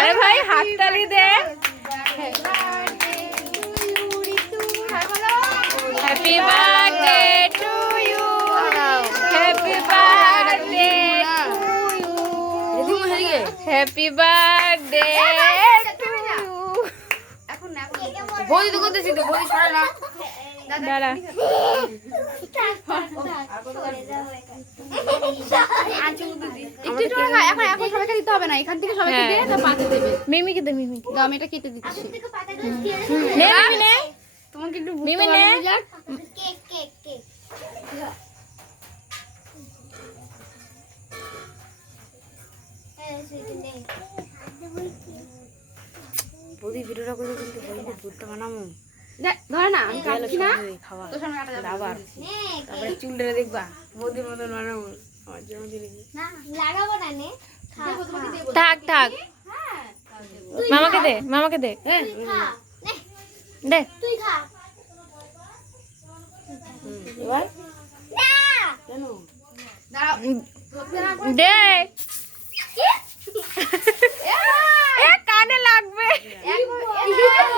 अरे भाई हाथ ताली दे। Happy birthday to you, happy birthday to you, happy birthday to you. বই তো করতেছি তো, বই ছাড়া না দাঁড়া এখন সবাইকে দিতে হবে না, এখান থেকে সবাইকে দিয়ে না পাতে দেবে। মিমিকে দে, মিমিকে দাও, আমি এটা কেটে দিচ্ছি। নে, মিমি নে, তোমাকে একটু মিমি নে। কেক কেক কেক বৌদি ভিডিওটা করে কিন্তু বইটা ঘুরতে বানাবো। ধরে না আমি কাটছি না, তোর সামনে কাটা যাবে আবার। তারপরে চুলটা দেখবা বৌদির মতন বানাবো। আমার জন্মদিনে না লাগাবো না নে থাক থাক, মামাকে দে, মামাকে দে, তুই খা নে দে। তুই খা এবার না কেন দে।